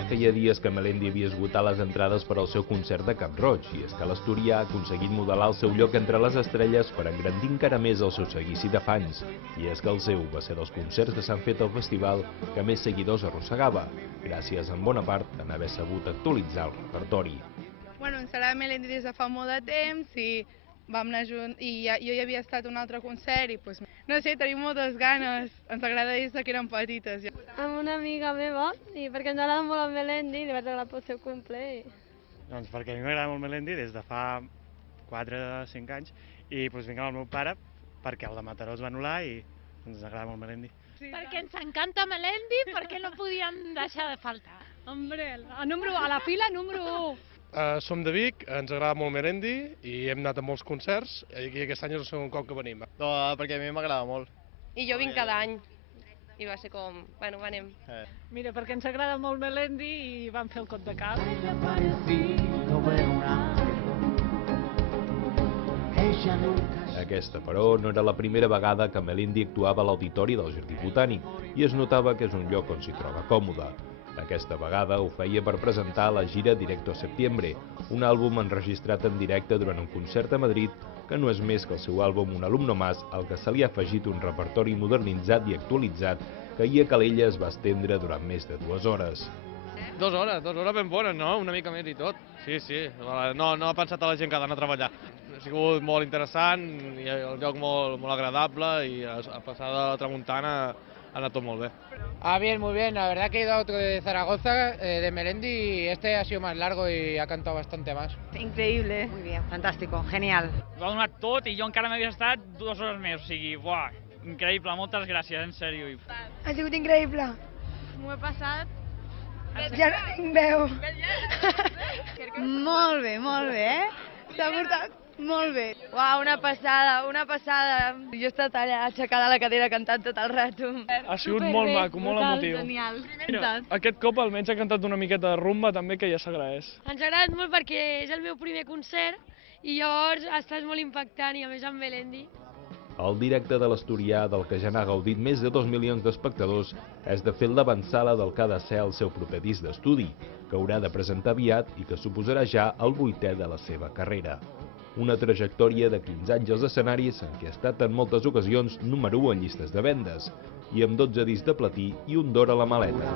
Ja feia dies que Melendi havia esgotat les entrades per al seu concert de Cap Roig, i és que l'asturià ha aconseguit modelar el seu lloc entre les estrelles per engrandir encara més el seu seguici de fans. I és que el seu va ser dels concerts que s'han fet al festival que més seguidors arrossegava, gràcies en bona part en haver sabut actualitzar el repertori. Bueno, em serà Melendi des de fa molt de temps i vam anar junts, i jo hi havia estat a un altre concert i no sé, tenim moltes ganes, ens agrada des que érem petites. Amb una amiga meva, i perquè ens agrada molt el Melendi, li vaig regalar pel seu cumple. Doncs perquè a mi m'agrada molt Melendi des de fa 4 o 5 anys i vinc amb el meu pare perquè el de Mataró es va anul·lar i ens agrada molt Melendi. Perquè ens encanta Melendi, perquè no podíem deixar de faltar. Hombre, a la fila número 1. Som de Vic, ens agrada molt Melendi i hem anat a molts concerts i aquest any és el segon cop que venim. Perquè a mi m'agrada molt. I jo vinc cada any i va ser com, bueno, anem. Mira, perquè ens agrada molt Melendi i vam fer el cot de cap. Aquesta, però, no era la primera vegada que Melendi actuava a l'auditori del Jardí Botànic i es notava que és un lloc on s'hi troba còmode. Aquesta vegada ho feia per presentar la gira Directo a Septiembre, un àlbum enregistrat en directe durant un concert a Madrid que no és més que el seu àlbum Un alumno más, al que se li ha afegit un repertori modernitzat i actualitzat que ahir a Calella es va estendre durant més de 2 hores. 2 hores ben bones, no? Una mica més i tot. Sí. No ha pensat a la gent que ha d'anar a treballar. Ha sigut molt interessant, i el lloc molt agradable i a passar de la tramuntana ha anat tot molt bé. Bien, muy bien. La verdad que he ido a otro de Zaragoza, de Melendi, y este ha sido más largo y ha cantado bastante más. Increïble. Muy bien, fantástico, genial. Ho ha donat tot i jo encara m'havia estat 2 hores més, o sigui, buah, increïble, moltes gràcies, en sèrio. Ha sigut increïble. M'ho he passat. Ja no tinc veu. Molt bé, S'ha portat molt bé. Uau, una passada. Jo he estat allà aixecada a la cadira cantant tot el rato. Ha sigut molt maco, molt emotiu. Genial. Mira, aquest cop almenys ha cantat una miqueta de rumba també, que ja s'agraeix. Ens ha agradat molt perquè és el meu primer concert i llavors ha estat molt impactant i a més amb Melendi. El directe de l'asturià, del que ja n'ha gaudit més de 2 milions d'espectadors, és de fet l'avançada del que ha de ser el seu proper disc d'estudi, que haurà de presentar aviat i que suposarà ja el 8è de la seva carrera. Una trajectòria de 15 anys als escenaris en què ha estat en moltes ocasions número 1 en llistes de vendes, i amb 12 discs de platí i un d'or a la maleta.